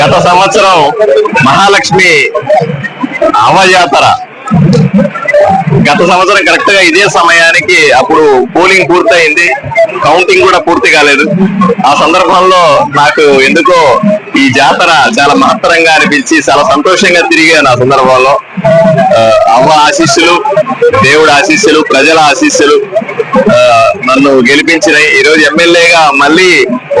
గత సంవత్సరం మహాలక్ష్మి అవజాతర గత సంవత్సరం కరెక్ట్ గా ఇదే సమయానికి అప్పుడు పోలింగ్ పూర్తయింది, కౌంటింగ్ కూడా పూర్తి కాలేదు. ఆ సందర్భంలో నాకు ఎందుకో ఈ జాతర చాలా మహత్తరంగా అనిపించి చాలా సంతోషంగా తిరిగాను. ఆ సందర్భంలో అవ్వ ఆశీస్సులు, దేవుడి ఆశీస్సులు, ప్రజల ఆశీస్సులు నన్ను గెలిపించినాయి. ఈరోజు ఎమ్మెల్యేగా మళ్ళీ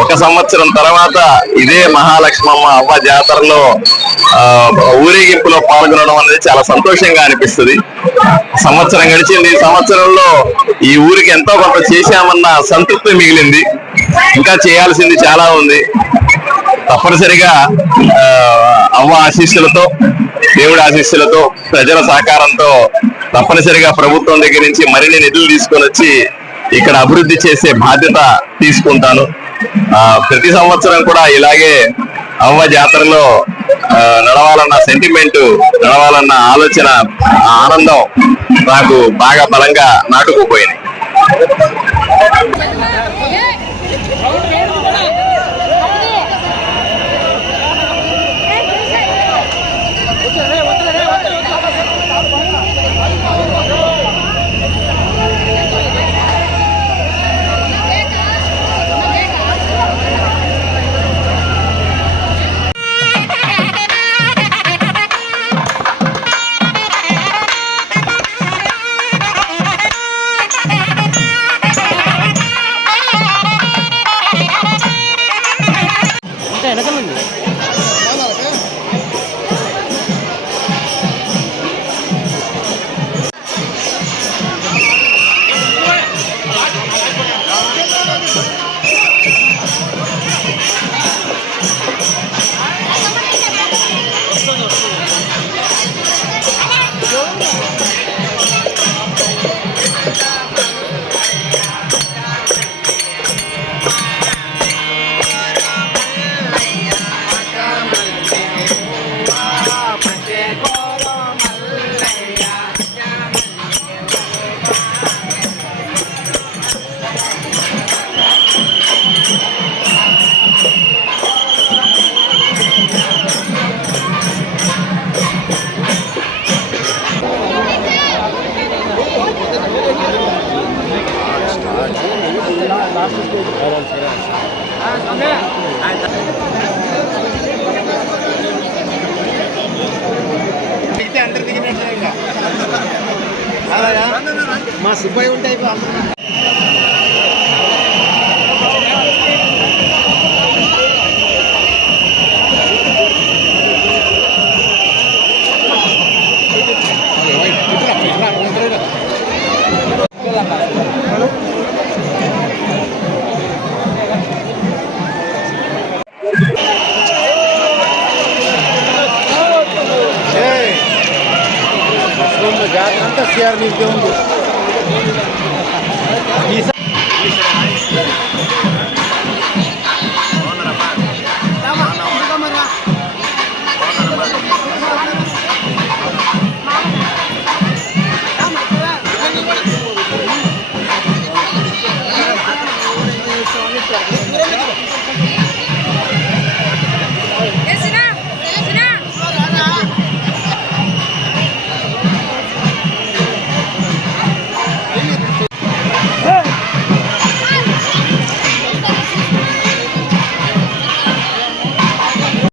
ఒక సంవత్సరం తర్వాత ఇదే మహాలక్ష్మమ్మ అవ్వ జాతరలో ఊరేగింపులో పాల్గొనడం అనేది చాలా సంతోషంగా అనిపిస్తుంది. సంవత్సరం గడిచింది. ఈ సంవత్సరంలో ఈ ఊరికి ఎంతో కొంత చేశామన్న సంతృప్తి మిగిలింది. ఇంకా చేయాల్సింది చాలా ఉంది. తప్పనిసరిగా అవ్వ ఆశీస్సులతో, దేవుడి ఆశీస్సులతో, ప్రజల సహకారంతో తప్పనిసరిగా ప్రభుత్వం దగ్గర నుంచి మరిన్ని నిధులు తీసుకొని వచ్చి ఇక్కడ అభివృద్ధి చేసే బాధ్యత తీసుకుంటాను. ప్రతి సంవత్సరం కూడా ఇలాగే అవ్వ జాతరలో నడవాలన్న సెంటిమెంట్, నడవాలన్న ఆలోచన, ఆనందం నాకు బాగా బలంగా నాటుకుపోయింది. మా సిబ్బంది ఉంటాయి. జాగ్రత్త సిఆర్ మీకు ఉంది.